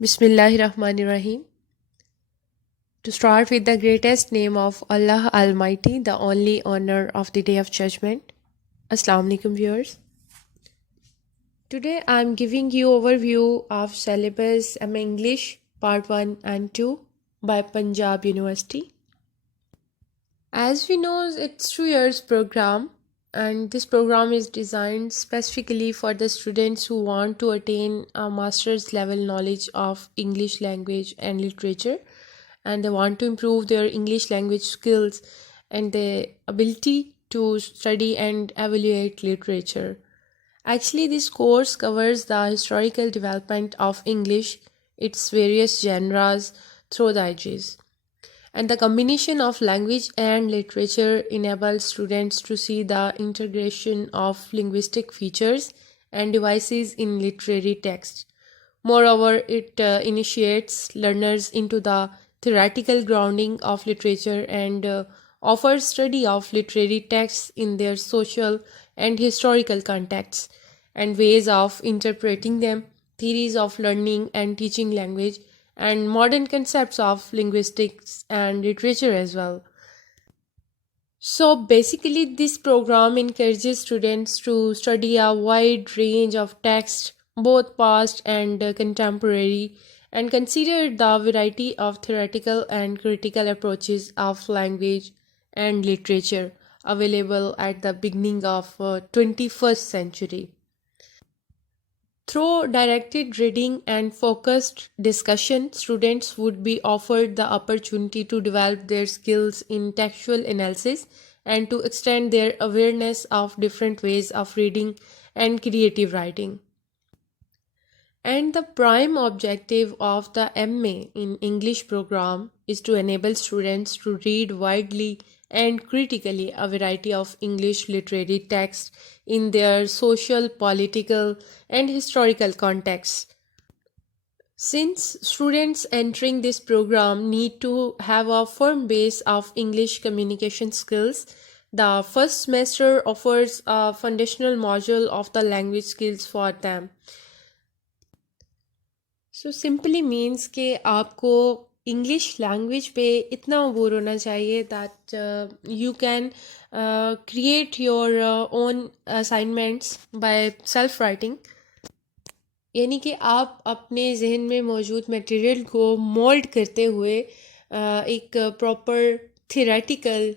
Bismillahirrahmanirrahim. To start with the greatest name of Allah Almighty, the only honor of the Day of Judgment. Assalamu alaikum viewers. Today I am giving you overview of syllabus English Part 1 and 2 by Punjab University. As we know, it's 2 years program, and this program is designed specifically for the students who want to attain a master's level knowledge of English language and literature, and they want to improve their English language skills and the ability to study and evaluate literature. Actually, this course covers the historical development of English, its various genres through the ages. And the combination of language and literature enables students to see the integration of linguistic features and devices in literary text. Moreover, it initiates learners into the theoretical grounding of literature and offers study of literary texts in their social and historical contexts and ways of interpreting them, theories of learning and teaching language, and modern concepts of linguistics and literature as well. So basically, this program encourages students to study a wide range of texts, both past and contemporary, and consider the variety of theoretical and critical approaches of language and literature available at the beginning of 21st century. Through directed reading and focused discussion, students would be offered the opportunity to develop their skills in textual analysis and to extend their awareness of different ways of reading and creative writing. And the prime objective of the MA in English program is to enable students to read widely and critically a variety of English literary texts in their social, political, and historical contexts. Since students entering this program need to have a firm base of English communication skills, the first semester offers a foundational module of the language skills for them. So simply means कि आपको English language पे इतना अबूर होना चाहिए that you can create your own assignments by self writing, यानी कि आप अपने जहन में मौजूद मटेरियल को मोल्ड करते हुए एक प्रॉपर थियोरेटिकल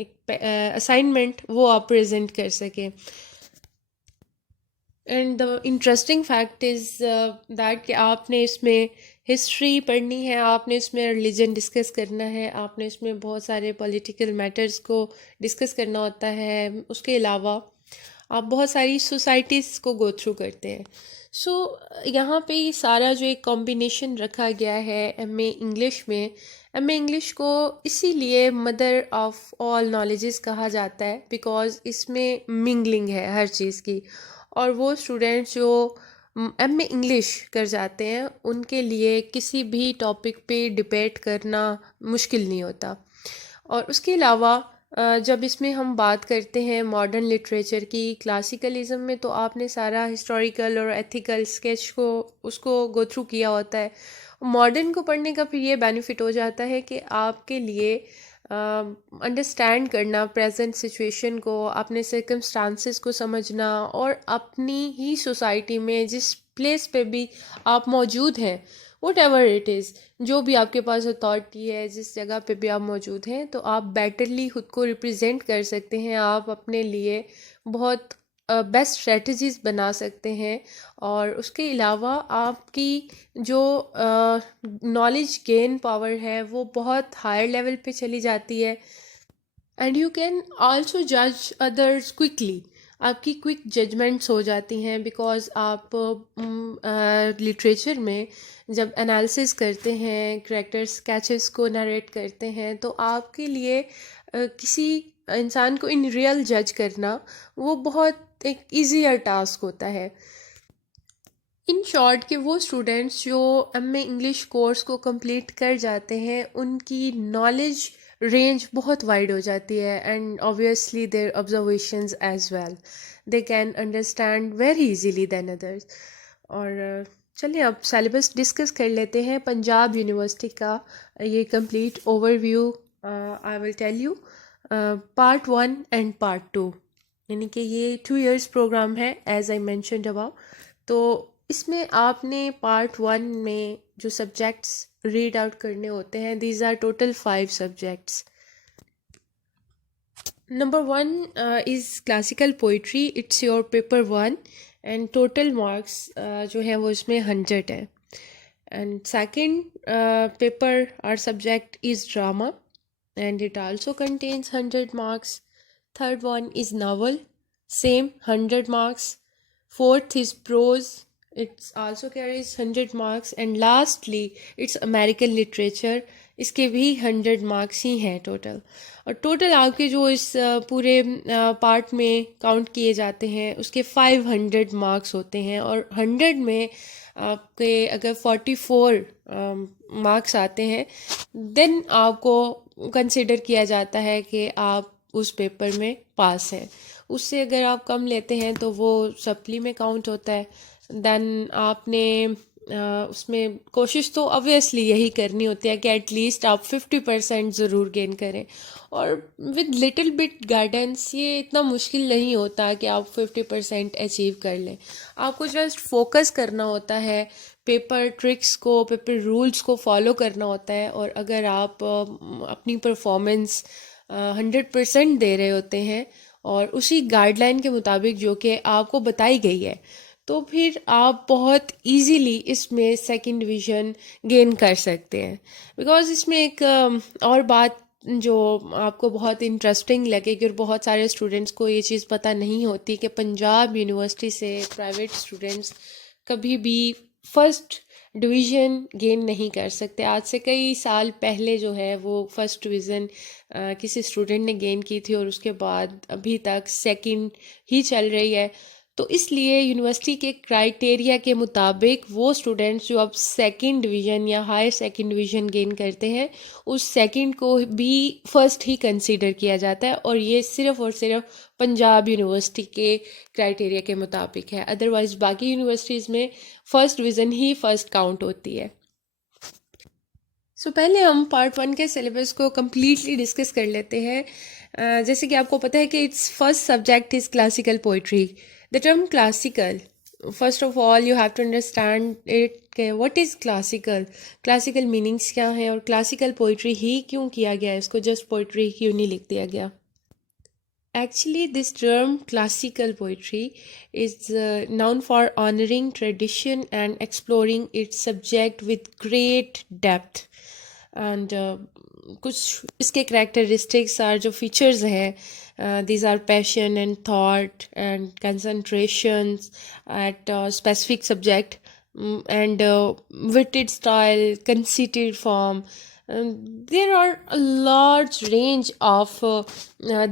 एक असाइनमेंट वो आप प्रेजेंट कर सकें. And the interesting fact is that कि आपने इसमें हिस्ट्री पढ़नी है, आपने इसमें रिलीजन डिस्कस करना है, आपने इसमें बहुत सारे पॉलिटिकल मैटर्स को डिस्कस करना होता है. उसके अलावा आप बहुत सारी सोसाइटीज़ को गो थ्रू करते हैं. सो यहाँ पे सारा जो एक कॉम्बिनेशन रखा गया है एमए इंग्लिश में, एमए इंग्लिश को इसीलिए मदर ऑफ ऑल नॉलेजेस कहा जाता है बिकॉज इसमें मिंगलिंग है हर चीज़ की. और वो स्टूडेंट्स जो एमए इंग्लिश कर जाते हैं उनके लिए किसी भी टॉपिक पे डिबेट करना मुश्किल नहीं होता. और उसके अलावा जब इसमें हम बात करते हैं मॉडर्न लिटरेचर की, क्लासिकलिज्म में तो आपने सारा हिस्टोरिकल और एथिकल स्केच को उसको गो थ्रू किया होता है. मॉडर्न को पढ़ने का फिर ये बेनिफिट हो जाता है कि आपके लिए अंडरस्टैंड करना प्रेजेंट सिचुएशन को, अपने सर्कमस्टांसेस को समझना और अपनी ही सोसाइटी में जिस प्लेस पे भी आप मौजूद हैं, वट एवर इट इज़, जो भी आपके पास अथॉरिटी है, जिस जगह पे भी आप मौजूद हैं, तो आप बेटरली खुद को रिप्रेजेंट कर सकते हैं. आप अपने लिए बहुत बेस्ट स्ट्रेटजीज़ बना सकते हैं. और उसके अलावा आपकी जो नॉलेज गेन पावर है वो बहुत हायर लेवल पे चली जाती है. एंड यू कैन आल्सो जज अदर्स क्विकली, आपकी क्विक जजमेंट्स हो जाती हैं बिकॉज आप लिटरेचर में जब एनालिसिस करते हैं, करेक्टर स्केचेस को नरेट करते हैं, तो आपके लिए किसी इंसान को इन रियल जज करना वो बहुत एक ईजियर टास्क होता है. इन शॉर्ट कि वो स्टूडेंट्स जो एमए इंग्लिश कोर्स को कंप्लीट कर जाते हैं उनकी नॉलेज रेंज बहुत वाइड हो जाती है and obviously their observations as well, they can understand very easily than others. और चलिए अब सिलेबस डिस्कस कर लेते हैं पंजाब यूनिवर्सिटी का। ये complete overview I will tell you part 1 and part 2, यानी कि ये 2 इयर्स प्रोग्राम है एज आई मेंशन्ड अबाउ। तो इसमें आपने पार्ट 1 में जो सब्जेक्ट्स रीड आउट करने होते हैं, these are total 5 subjects. Number 1 is classical poetry, it's your paper 1 and total marks जो है वो इसमें 100 है। And second paper our subject is drama and it also contains 100 marks. Third one is novel, same 100 marks. Fourth is prose, it also carries 100 marks. And lastly it's American literature, इसके भी 100 marks ही हैं total. और total आपके जो इस पूरे part में count किए जाते हैं उसके 500 मार्क्स होते हैं। और 100 में आपके अगर 44 मार्क्स आते हैं देन आपको कंसिडर किया जाता है कि आप उस पेपर में पास हैं। उससे अगर आप कम लेते हैं तो वो सप्ली में काउंट होता है। देन आपने उसमें कोशिश तो ऑब्वियसली यही करनी होती है कि एटलीस्ट आप 50% ज़रूर गेन करें। और विद लिटिल बिट गाइडेंस ये इतना मुश्किल नहीं होता कि आप 50% अचीव कर लें। आपको जस्ट फोकस करना होता है, पेपर ट्रिक्स को, पेपर रूल्स को फॉलो करना होता है। और अगर आप अपनी परफॉर्मेंस 100% दे रहे होते हैं और उसी गाइडलाइन के मुताबिक जो कि आपको बताई गई है, तो फिर आप बहुत इजीली इसमें सेकंड डिवीज़न गेन कर सकते हैं। बिकॉज़ इसमें एक और बात जो आपको बहुत इंटरेस्टिंग लगेगी और बहुत सारे स्टूडेंट्स को ये चीज़ पता नहीं होती कि पंजाब यूनिवर्सिटी से प्राइवेट स्टूडेंट्स कभी भी फर्स्ट डिवीज़न गेन नहीं कर सकते। आज से कई साल पहले जो है वो फर्स्ट डिवीज़न किसी स्टूडेंट ने गेन की थी और उसके बाद अभी तक सेकंड ही चल रही है। तो इसलिए यूनिवर्सिटी के क्राइटेरिया के मुताबिक वो स्टूडेंट्स जो अब सेकंड डिवीज़न या हायर सेकंड डिवीज़न गेन करते हैं उस सेकंड को भी फर्स्ट ही कंसीडर किया जाता है। और ये सिर्फ़ और सिर्फ पंजाब यूनिवर्सिटी के क्राइटेरिया के मुताबिक है। अदरवाइज़ बाकी यूनिवर्सिटीज़ में फ़र्स्ट डिवीज़न ही फ़र्स्ट काउंट होती है। पहले हम पार्ट 1 के सिलेबस को कम्प्लीटली डिस्कस कर लेते हैं। जैसे कि आपको पता है कि it's first subject is classical poetry. The term classical, first of all you have to understand it what is classical, classical meanings क्या है और classical poetry ही क्यों किया गया है, इसको just poetry क्यों नहीं लिख दिया गया। Actually this term classical poetry is known for honoring tradition and exploring its subject with great depth and कुछ इसके characteristics are जो features हैं, these are passion and thought and concentrations at a specific subject, and witted style, conceited form. There are a large range of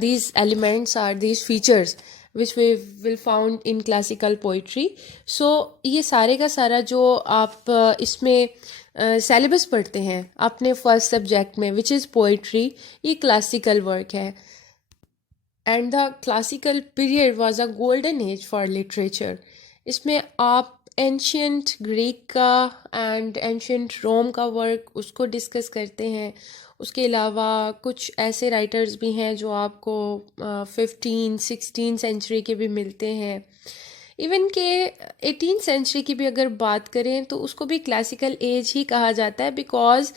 these elements or these features which we will found in classical poetry. So ये सारे का सारा जो आप इसमें syllabus पढ़ते हैं अपने फर्स्ट सब्जेक्ट में विच इज़ पोइट्री, ये क्लासिकल वर्क है। And the classical period was a golden age for literature. इसमें आप एंशियंट ग्रीक का एंड एंशियंट रोम का वर्क उसको डिस्कस करते हैं। उसके अलावा कुछ ऐसे राइटर्स भी हैं जो आपको 15-16 सेंचुरी के भी मिलते हैं। इवन के 18 सेंचुरी की भी अगर बात करें तो उसको भी क्लासिकल एज ही कहा जाता है because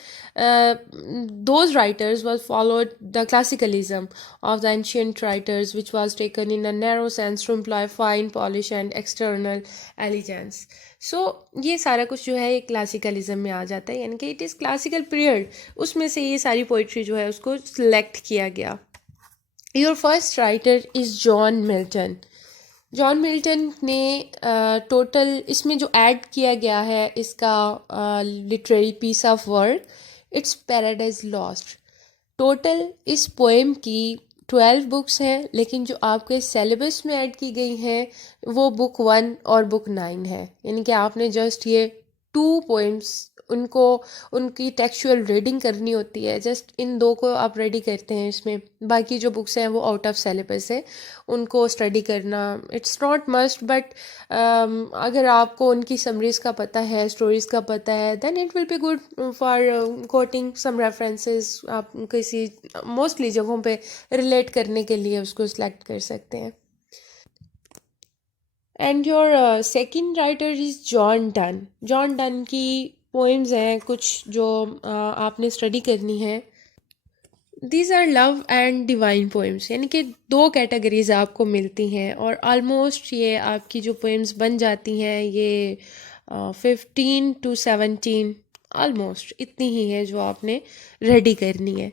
those writers was followed the classicalism of the ancient writers which was taken in a narrow sense to employ fine polish and external elegance. So ये सारा कुछ जो है ये क्लासिकलिज्म में आ जाता है, यानी कि इट इज़ क्लासिकल पीरियड, उसमें से ये सारी पोइट्री जो है उसको सिलेक्ट किया गया। Your first writer is John Milton. John Milton ने टोटल इसमें जो ऐड किया गया है इसका literary piece of work, it's Paradise Lost. Total इस पोएम की 12 बुक्स हैं, लेकिन जो आपके सिलेबस में ऐड की गई हैं वो बुक 1 और बुक 9 है, यानी कि आपने जस्ट ये 2 पोएम्स उनको उनकी टेक्सचुअल रीडिंग करनी होती है। जस्ट इन दो को आप रेडी करते हैं इसमें, बाकी जो बुक्स हैं वो आउट ऑफ सिलेबस है, उनको स्टडी करना इट्स नॉट मस्ट, बट अगर आपको उनकी समरीज का पता है, स्टोरीज का पता है, then it will be good for quoting some references. आप किसी मोस्टली जगहों पे रिलेट करने के लिए उसको सिलेक्ट कर सकते हैं। And your second writer is John Donne. John Donne की पोएम्स हैं कुछ जो आपने स्टडी करनी है। These are love and divine poems, यानी कि दो कैटेगरीज आपको मिलती हैं और ऑलमोस्ट ये आपकी जो पोएम्स बन जाती हैं ये 15 to 17 ऑलमोस्ट इतनी ही है जो आपने रेडी करनी है,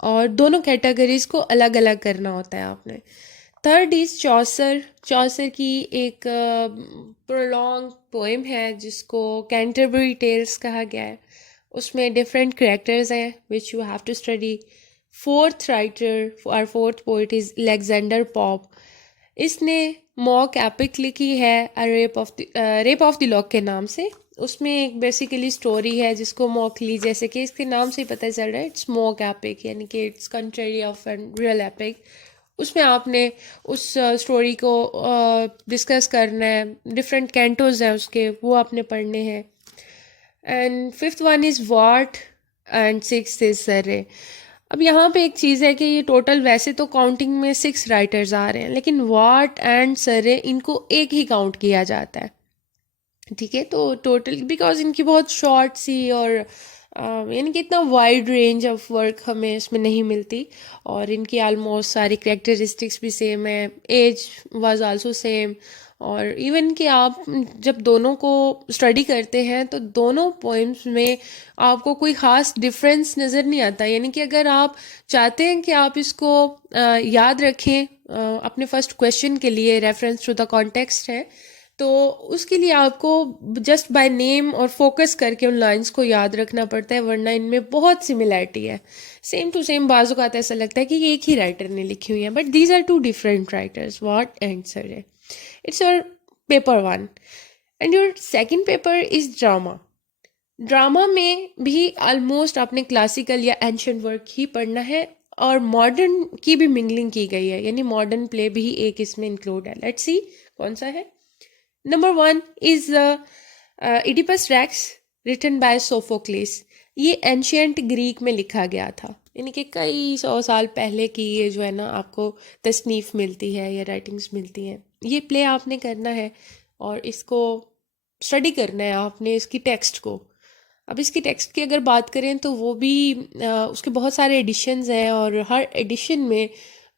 और दोनों कैटेगरीज को अलग अलग करना होता है आपने। थर्ड इज चौसर। चौसर की एक प्रोलॉन्ग पोएम है जिसको कैंटरबरी टेल्स कहा गया है। उसमें डिफरेंट कैरेक्टर्स हैं which you have to study. Fourth writer और fourth poet is Alexander Pope. इसने मॉक एपिक लिखी है रेप ऑफ द लॉक के नाम से। उसमें एक बेसिकली स्टोरी है जिसको मॉकली, जैसे कि इसके नाम से ही पता चल रहा है, इट्स मॉक एपिक, यानी कि it's country of an real epic. उसमें आपने उस स्टोरी को डिस्कस करना है, डिफरेंट कैंटोज हैं उसके, वो आपने पढ़ने हैं। And fifth one is what and six is सरे। अब यहाँ पे एक चीज़ है कि ये टोटल वैसे तो काउंटिंग में 6 राइटर्स आ रहे हैं, लेकिन वाट एंड सरे इनको एक ही काउंट किया जाता है, ठीक है। तो टोटल बिकॉज इनकी बहुत शॉर्ट सी और यानी कि इतना वाइड रेंज ऑफ वर्क हमें इसमें नहीं मिलती, और इनकी आलमोस्ट सारी कैरेक्टरिस्टिक्स भी सेम है, एज वाज आल्सो सेम, और इवन कि आप जब दोनों को स्टडी करते हैं तो दोनों पोइम्स में आपको कोई ख़ास डिफरेंस नज़र नहीं आता। यानी कि अगर आप चाहते हैं कि आप इसको याद रखें अपने फर्स्ट क्वेश्चन के लिए, रेफरेंस टू द कॉन्टेक्स्ट है, तो उसके लिए आपको जस्ट बाय नेम और फोकस करके उन लाइंस को याद रखना पड़ता है, वरना इनमें बहुत सिमिलैरिटी है, सेम टू सेम। बाजू का ऐसा लगता है कि ये एक ही राइटर ने लिखी हुई है, but these are two different writers, Wyatt and Surrey. It's your paper 1 and your second paper is drama. Drama में भी ऑलमोस्ट आपने क्लासिकल या एंशिएंट वर्क ही पढ़ना है, और मॉडर्न की भी मिंगलिंग की गई है, यानी मॉडर्न प्ले भी एक इसमें इंक्लूड है। लेट्स सी कौन सा है। Number 1 is Oedipus Rex, written by Sophocles. ये एंशियंट ग्रीक में लिखा गया था, यानी कि कई 100 साल पहले की ये जो है ना आपको तसनीफ मिलती है या राइटिंग्स मिलती हैं। ये प्ले आपने करना है और इसको स्टडी करना है आपने, इसकी टेक्स्ट को। अब इसकी टेक्स्ट की अगर बात करें तो वो भी उसके बहुत सारे एडिशंस हैं और हर एडिशन में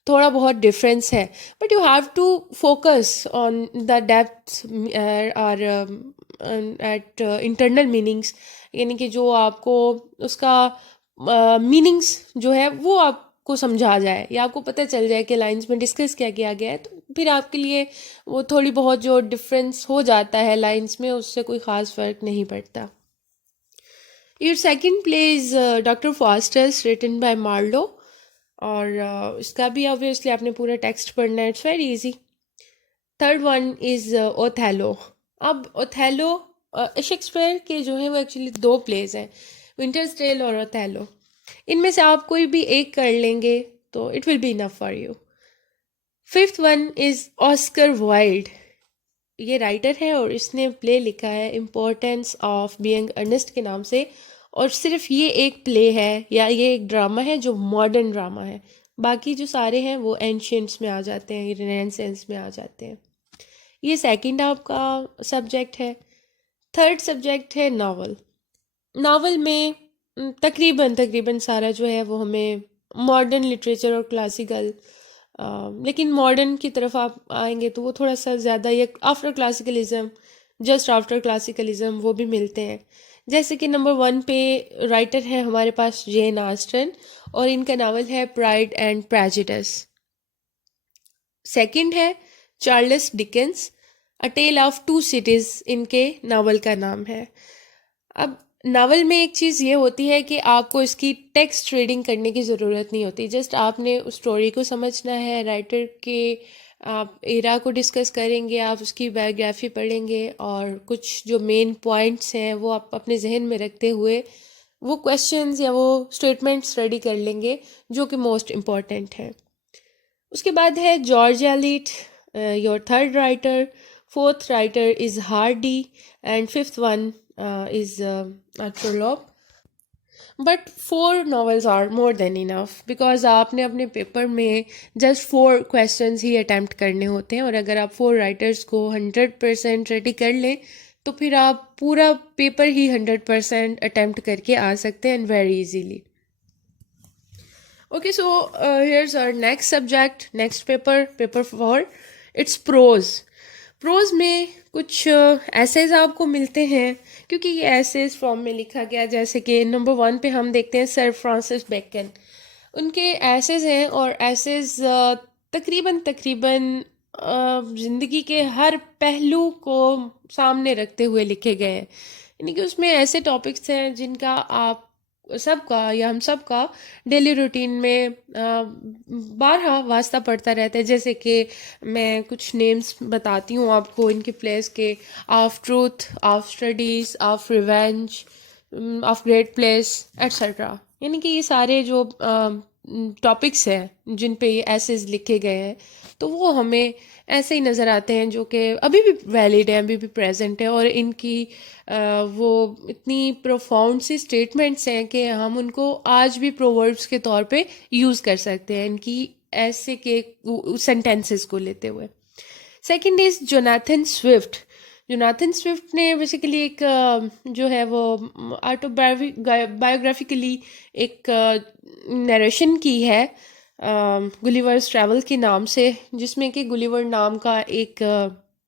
थोड़ा बहुत डिफरेंस है, but you have to focus on the depth और एट इंटरनल मीनिंग्स, यानी कि जो आपको उसका मीनिंग्स जो है वो आपको समझा जाए या आपको पता चल जाए कि लाइंस में डिस्कस क्या किया गया है, तो फिर आपके लिए वो थोड़ी बहुत जो डिफरेंस हो जाता है लाइंस में, उससे कोई ख़ास फ़र्क नहीं पड़ता। Your second play is doctor Faustus, written by Marlowe, और इसका भी ऑब्वियसली आपने पूरा टेक्स्ट पढ़ना है, it's very easy. Third one is Othello. अब ओथेलो शेक्सपियर के जो है वो एक्चुअली 2 प्लेज हैं, विंटर्स टेल और ओथेलो। इनमें से आप कोई भी एक कर लेंगे तो it will be enough for you. Fifth one is Oscar Wilde. ये राइटर है और इसने प्ले लिखा है इम्पोर्टेंस ऑफ बीइंग अर्नेस्ट के नाम से, और सिर्फ ये एक प्ले है या ये एक ड्रामा है जो मॉडर्न ड्रामा है, बाकी जो सारे हैं वो एंशियंट्स में आ जाते हैं, रेनेसांस में आ जाते हैं। ये सेकंड आपका सब्जेक्ट है। थर्ड सब्जेक्ट है नावल। नावल में तकरीबन सारा जो है वो हमें मॉडर्न लिटरेचर और क्लासिकल, लेकिन मॉडर्न की तरफ आप आएंगे तो वो थोड़ा सा ज़्यादा ये आफ्टर क्लासिकलिज्म, जस्ट आफ्टर क्लासिकलिज्म वो भी मिलते हैं। जैसे कि नंबर 1 पे राइटर है हमारे पास जेन ऑस्टन, और इनका नावल है प्राइड एंड प्रेजुडिस। सेकंड है Charles Dickens, a tale of two cities इनके नावल का नाम है। अब नावल में एक चीज़ ये होती है कि आपको इसकी टेक्स्ट रीडिंग करने की ज़रूरत नहीं होती, जस्ट आपने उस स्टोरी को समझना है, राइटर के आप एरा को डिस्कस करेंगे, आप उसकी बायोग्राफी पढ़ेंगे और कुछ जो मेन पॉइंट्स हैं वो आप अपने जहन में रखते हुए वो क्वेश्चंस या वो स्टेटमेंट स्टडी कर लेंगे जो कि मोस्ट इम्पॉर्टेंट है। उसके बाद है George Eliot, your third writer, fourth writer is Hardy and fifth one is Trollope. But 4 novels are more than enough because आपने अपने पेपर में जस्ट 4 questions ही अटैम्प्ट करने होते हैं, और अगर आप 4 राइटर्स को 100% रेडी कर लें तो फिर आप पूरा पेपर ही 100% अटैम्प्ट करके आ सकते हैं and very easily. Okay, so here's our next subject, next paper, paper 4. It's prose. Pros में कुछ एसेज आपको मिलते हैं क्योंकि ये एसेज फॉर्म में लिखा गया। जैसे कि नंबर 1 पे हम देखते हैं सर फ्रांसिस बेकन, उनके एसेज हैं और एसेज तकरीबन ज़िंदगी के हर पहलू को सामने रखते हुए लिखे गए हैं। यानी कि उसमें ऐसे टॉपिक्स हैं जिनका आप सबका या हम सबका डेली रूटीन में बारहा वास्ता पड़ता रहता है। जैसे कि मैं कुछ नेम्स बताती हूँ आपको इनके प्लेस के, of truth, of studies, of revenge, of great place etcetera. यानी कि ये सारे जो टॉपिक्स हैं जिन पे ये एसेज लिखे गए हैं तो वो हमें ऐसे ही नज़र आते हैं जो कि अभी भी वैलिड हैं, अभी भी प्रेजेंट है, और इनकी वो इतनी प्रोफाउंड सी स्टेटमेंट्स हैं कि हम उनको आज भी प्रोवर्ब्स के तौर पे यूज़ कर सकते हैं इनकी ऐसे के सेंटेंसेस को लेते हुए। Second is Jonathan Swift. Jonathan Swift ने बेसिकली एक जो है वो बायोग्राफिकली एक नरेशन की है गुलिवर्स ट्रैवल के नाम से, जिसमें कि गुलिवर नाम का एक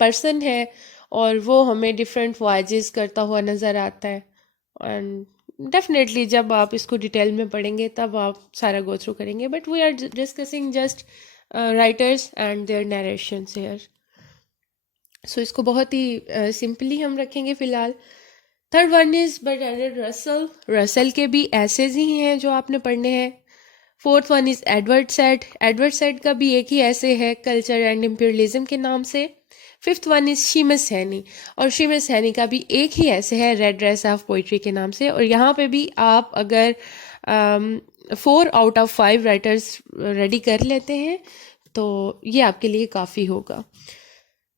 पर्सन है और वो हमें डिफरेंट वॉयजेस करता हुआ नज़र आता है। एंड डेफिनेटली जब आप इसको डिटेल में पढ़ेंगे तब आप सारा गो थ्रू करेंगे, but we are discussing just writers and their narrations here. So इसको बहुत ही सिंपली हम रखेंगे फ़िलहाल। Third one is Bertrand Russell. Russell के भी ऐसेज ही हैं जो आपने पढ़ने हैं। Fourth one is Edward Said. Edward Said का भी एक ही ऐसे है कल्चर एंड इम्पीरियलिज्म के नाम से। फिफ्थ वन इज़ शीमस हैनी, और शीमस हैनी का भी एक ही ऐसे है रेड ड्रेस ऑफ पोइट्री के नाम से। और यहाँ पे भी आप अगर 4 out of 5 राइटर्स रेडी कर लेते हैं तो ये आपके लिए काफ़ी होगा।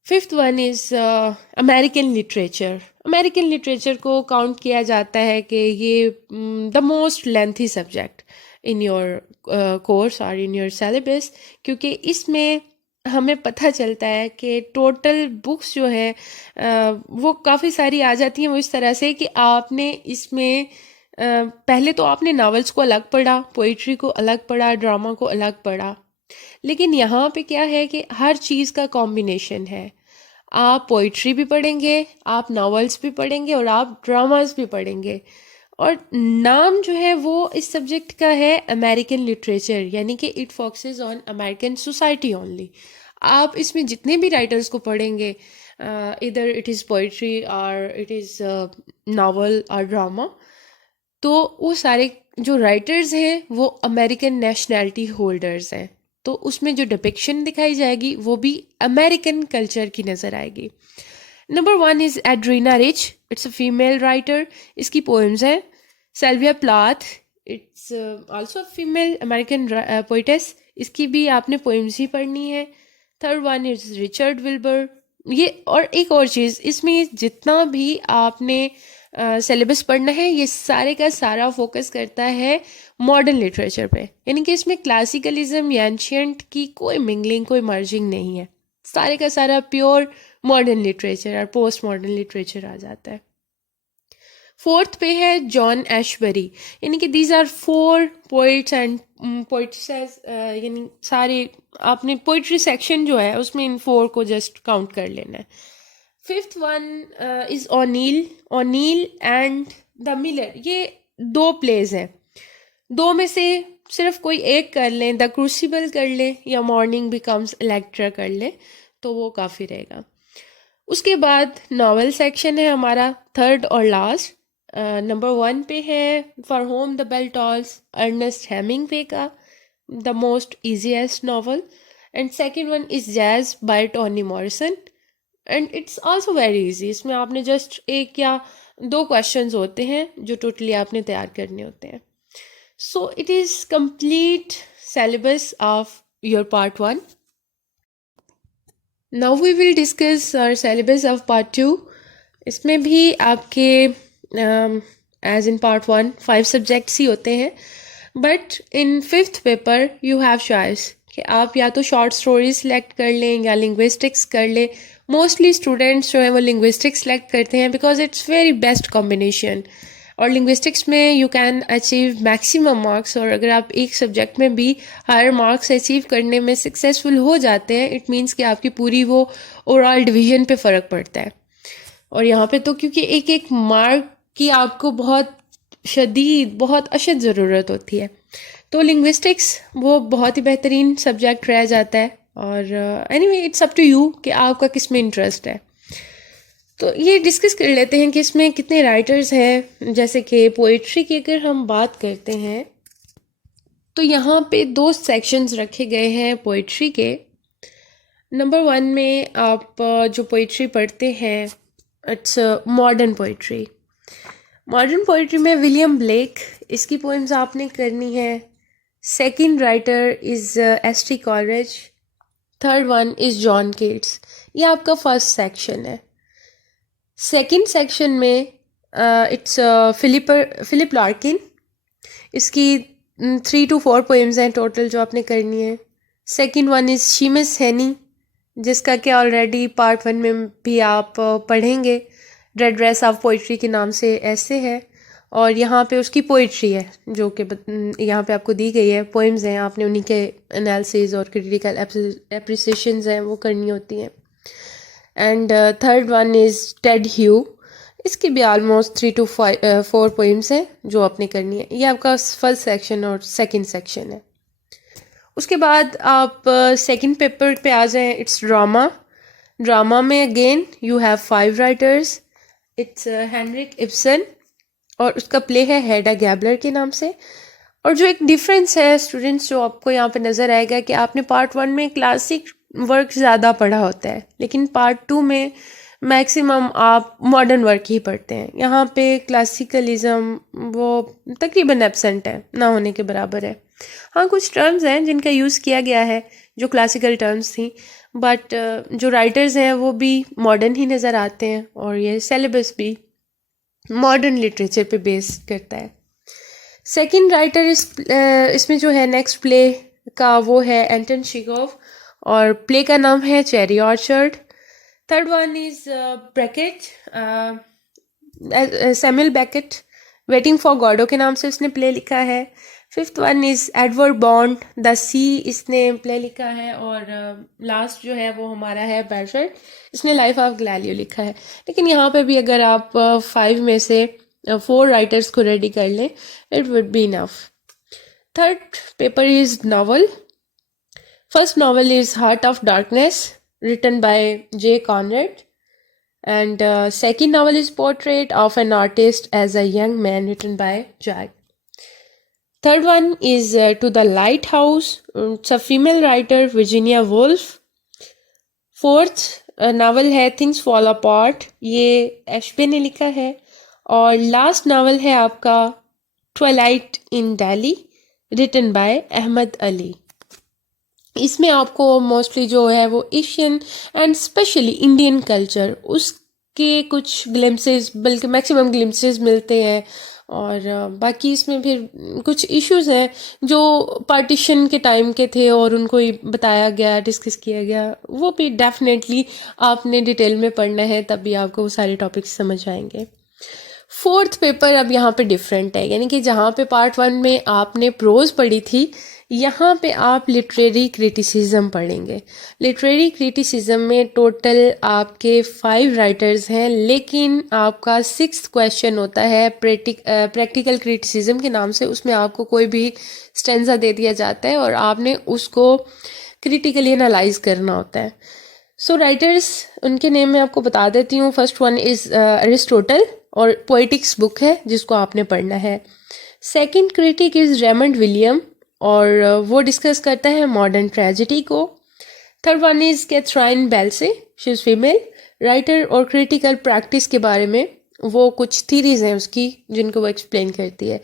Fifth one is American literature. American literature को काउंट किया जाता है कि ये the most lengthy subject in your course और इन योर सिलेबस, क्योंकि इसमें हमें पता चलता है कि टोटल बुक्स जो है वो काफ़ी सारी आ जाती हैं वो इस तरह से कि आपने इसमें पहले तो आपने नावल्स को अलग पढ़ा, पोइट्री को अलग पढ़ा, ड्रामा को अलग पढ़ा, लेकिन यहाँ पे क्या है कि हर चीज़ का कॉम्बिनेशन है। आप पोइट्री भी पढ़ेंगे, आप नावल्स भी पढ़ेंगे और आप ड्रामास भी पढ़ेंगे। और नाम जो है वो इस सब्जेक्ट का है अमेरिकन लिटरेचर, यानी कि it focuses on American society only. आप इसमें जितने भी राइटर्स को पढ़ेंगे, इधर इट इज़ पोइट्री और इट इज़ नावल और ड्रामा, तो वो सारे जो राइटर्स हैं वो अमेरिकन नेशनैलिटी होल्डर्स हैं, तो उसमें जो डिपिक्शन दिखाई जाएगी वो भी अमेरिकन कल्चर की नज़र आएगी। Number 1 is Adrienne Rich. It's a female writer. इसकी पोएम्स हैं Sylvia Plath. It's also female American poetess. इसकी भी आपने पोएम्स ही पढ़नी है। Third one is Richard Wilbur. ये और एक और चीज़, इसमें जितना भी आपने सिलेबस पढ़ना है ये सारे का सारा फोकस करता है मॉडर्न लिटरेचर पे, यानी कि इसमें क्लासिकलिज्म या एंशियंट की कोई मिंगलिंग, कोई मर्जिंग नहीं है। सारे का सारा प्योर मॉडर्न लिटरेचर और पोस्ट मॉडर्न लिटरेचर आ जाता है। फोर्थ पे है जॉन एशबरी, यानी कि दीज आर 4 पोइट्स एंड पोइट्रेस, यानी सारे आपने पोइट्री सेक्शन जो है उसमें इन 4 को जस्ट काउंट कर लेना है। Fifth one is O'Neill and the Miller. ये 2 प्लेज हैं, 2 में से सिर्फ कोई एक कर लें, द क्रूसिबल कर लें या मॉर्निंग बिकम्स इलेक्ट्रा कर लें तो वो काफ़ी रहेगा। उसके बाद नावल सेक्शन है हमारा थर्ड और लास्ट। नंबर 1 पे है for whom the bell tolls, Ernest Hemingway का the most easiest novel. And second one is Jazz by Toni Morrison, and it's also very easy. इसमें आपने जस्ट एक या दो क्वेश्चंस होते हैं जो टोटली आपने तैयार करने होते हैं। So it is complete syllabus of your part 1। Now we will discuss our syllabus of part 2। इसमें भी आपके एज इन पार्ट 1 5 सब्जेक्ट्स ही होते हैं, but in 5th paper you have choice कि आप या तो शॉर्ट स्टोरी सेलेक्ट कर लें या लिंग्विस्टिक्स कर लें। मोस्टली स्टूडेंट्स जो है वो लिंग्विस्टिक्स सेलेक्ट करते हैं because it's very best combination, और लिंग्विस्टिक्स में you can achieve maximum marks, और अगर आप एक सब्जेक्ट में भी हायर मार्क्स अचीव करने में सक्सेसफुल हो जाते हैं इट मीन्स कि आपकी पूरी वो ओवरऑल डिवीजन पे फ़र्क पड़ता है। और यहाँ पे तो क्योंकि एक एक मार्क की आपको बहुत बहुत अशद ज़रूरत होती है, तो लिंग्विस्टिक्स वो बहुत ही बेहतरीन सब्जेक्ट रह जाता है। और anyway it's up to you कि आपका किस में इंटरेस्ट है। तो ये डिस्कस कर लेते हैं कि इसमें कितने राइटर्स हैं। जैसे कि पोइट्री की अगर हम बात करते हैं तो यहाँ पे 2 सेक्शंस रखे गए हैं पोइट्री के। नंबर 1 में आप जो पोइट्री पढ़ते हैं it's modern poetry. Modern poetry में विलियम ब्लेक, इसकी पोएम्स आपने करनी है। Second writer is S T Coleridge, third one is John Keats. ये आपका फर्स्ट सेक्शन है। सेकंड सेक्शन में इट्स फिलिप लार्किन, इसकी 3 to 4 पोएम्स हैं टोटल जो आपने करनी है। सेकंड वन इज़ शीमस हेनी, जिसका कि ऑलरेडी पार्ट 1 में भी आप पढ़ेंगे। रेड ड्रेस ऑफ पोइट्री के नाम से ऐसे है, और यहाँ पे उसकी पोइट्री है जो कि यहाँ पे आपको दी गई है। पोएम्स हैं, आपने उन्हीं के एनालिसिस और क्रिटिकल एप्रिसिएशंस हैं वो करनी होती हैं। And third one is Ted Hughes, इसकी भी ऑलमोस्ट 3 to 4 पोएम्स हैं जो आपने करनी है। ये आपका फर्स्ट सेक्शन और सेकंड सेक्शन है। उसके बाद आप सेकंड पेपर पे आ जाएं, इट्स ड्रामा। ड्रामा में again you have 5 writers. It's Henrik Ibsen, और उसका प्ले है हेडा गैबलर के नाम से। और जो एक डिफरेंस है स्टूडेंट्स जो आपको यहाँ पे नज़र आएगा कि आपने पार्ट 1 में क्लासिक वर्क ज़्यादा पढ़ा होता है, लेकिन पार्ट 2 में मैक्सिमम आप मॉडर्न वर्क ही पढ़ते हैं। यहाँ पे क्लासिकलिज्म वो तकरीबन एब्सेंट है, ना होने के बराबर है। हाँ, कुछ टर्म्स हैं जिनका यूज़ किया गया है जो क्लासिकल टर्म्स थी, बट जो राइटर्स हैं वो भी मॉडर्न ही नज़र आते हैं, और ये सिलेबस भी मॉडर्न लिटरेचर पे बेस करता है। सेकंड राइटर इसमें जो है नेक्स्ट प्ले का वो है एंटन चेखोव, और प्ले का नाम है Cherry Orchard. Third one is Beckett, Samuel Beckett, Waiting for Godot के नाम से उसने प्ले लिखा है। Fifth one is Edward Bond, the sea, इसने प्ले लिखा है। और लास्ट जो है वो हमारा है बैरफर्ड, इसने लाइफ ऑफ ग्लैलियो लिखा है। लेकिन यहाँ पे भी अगर आप 5 में से 4 राइटर्स को रेडी कर लें it would be enough. Third paper is novel. First novel is heart of darkness, written by J. Conrad, and second novel is Portrait of an Artist as a Young Man, written by Jack. Third one is To the Lighthouse, it's a female writer Virginia Woolf. Fourth novel है Things Fall Apart, ये एशबे ने लिखा है। और last novel है आपका Twilight in Delhi, written by Ahmad Ali. इसमें आपको मोस्टली जो है वो Asian and specially Indian culture उसके कुछ ग्लिम्सेस, बल्कि मैक्सिमम ग्लिम्सेस मिलते हैं। और बाकी इसमें फिर कुछ इश्यूज हैं जो पार्टीशन के टाइम के थे और उनको बताया गया, डिस्कस किया गया। वो भी डेफिनेटली आपने डिटेल में पढ़ना है, तभी आपको वो सारे टॉपिक्स समझ आएंगे। फोर्थ पेपर अब यहाँ पे डिफरेंट है, यानी कि जहाँ पे पार्ट 1 में आपने प्रोज पढ़ी थी, यहाँ पे आप लिटरेरी क्रिटिसिज्म पढ़ेंगे। लिटरेरी क्रिटिसिज्म में टोटल आपके 5 राइटर्स हैं, लेकिन आपका 6th क्वेश्चन होता है प्रैक्टिकल क्रिटिसिज्म के नाम से। उसमें आपको कोई भी स्टेंजा दे दिया जाता है और आपने उसको क्रिटिकली एनालाइज करना होता है। सो राइटर्स, उनके नेम मैं आपको बता देती हूँ। फर्स्ट वन इज़ अरिस्टोटल, और पोएटिक्स बुक है जिसको आपने पढ़ना है। Second critic is Raymond William, और वो डिस्कस करता है मॉडर्न ट्रेजेडी को। Third one is Catherine Belsey, she is female writer, और क्रिटिकल प्रैक्टिस के बारे में वो कुछ थीरीज हैं उसकी जिनको वो एक्सप्लेन करती है।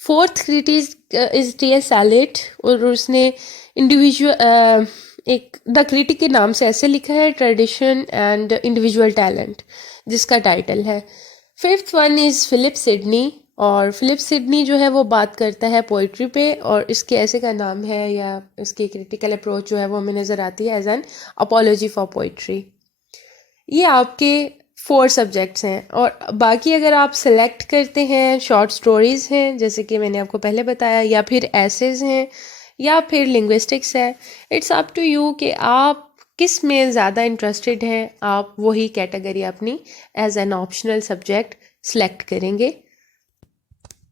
Fourth critic is T S. Eliot, और उसने इंडिविजुअल एक द क्रिटिक के नाम से ऐसे लिखा है, ट्रेडिशन एंड इंडिविजुअल टैलेंट, जिसका टाइटल है। Fifth one is Philip Sidney, और फिलिप सिडनी जो है वो बात करता है पोइट्री पे, और इसके ऐसे का नाम है या इसकी क्रिटिकल अप्रोच जो है वो हमें नज़र आती है as an apology for poetry. ये आपके 4 सब्जेक्ट्स हैं, और बाकी अगर आप सेलेक्ट करते हैं, शॉर्ट स्टोरीज़ हैं जैसे कि मैंने आपको पहले बताया, या फिर एसेज हैं, या फिर लिंग्विस्टिक्स है, इट्स अप टू यू कि आप किस में ज़्यादा इंटरेस्टेड हैं, आप वही कैटेगरी अपनी as an optional subject select करेंगे।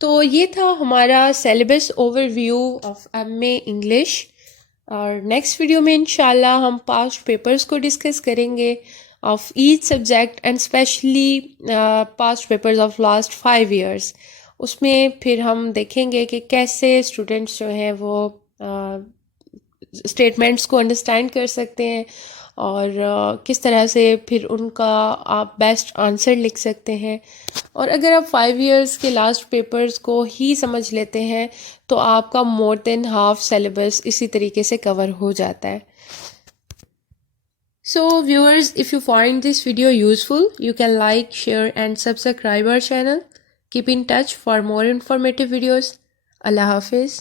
तो ये था हमारा syllabus overview of MA English, और नेक्स्ट वीडियो में इंशाल्लाह हम पास्ट पेपर्स को डिस्कस करेंगे of each subject, and specially past papers of last 5 years। उसमें फिर हम देखेंगे कि कैसे स्टूडेंट्स जो हैं वो स्टेटमेंट्स को अंडरस्टैंड कर सकते हैं, और किस तरह से फिर उनका आप बेस्ट आंसर लिख सकते हैं। और अगर आप 5 years के लास्ट पेपर्स को ही समझ लेते हैं तो आपका मोर देन हाफ सिलेबस इसी तरीके से कवर हो जाता है। So viewers, if you find this video useful, you can like, share and subscribe our channel. Keep in touch for more informative videos. Allah Hafiz.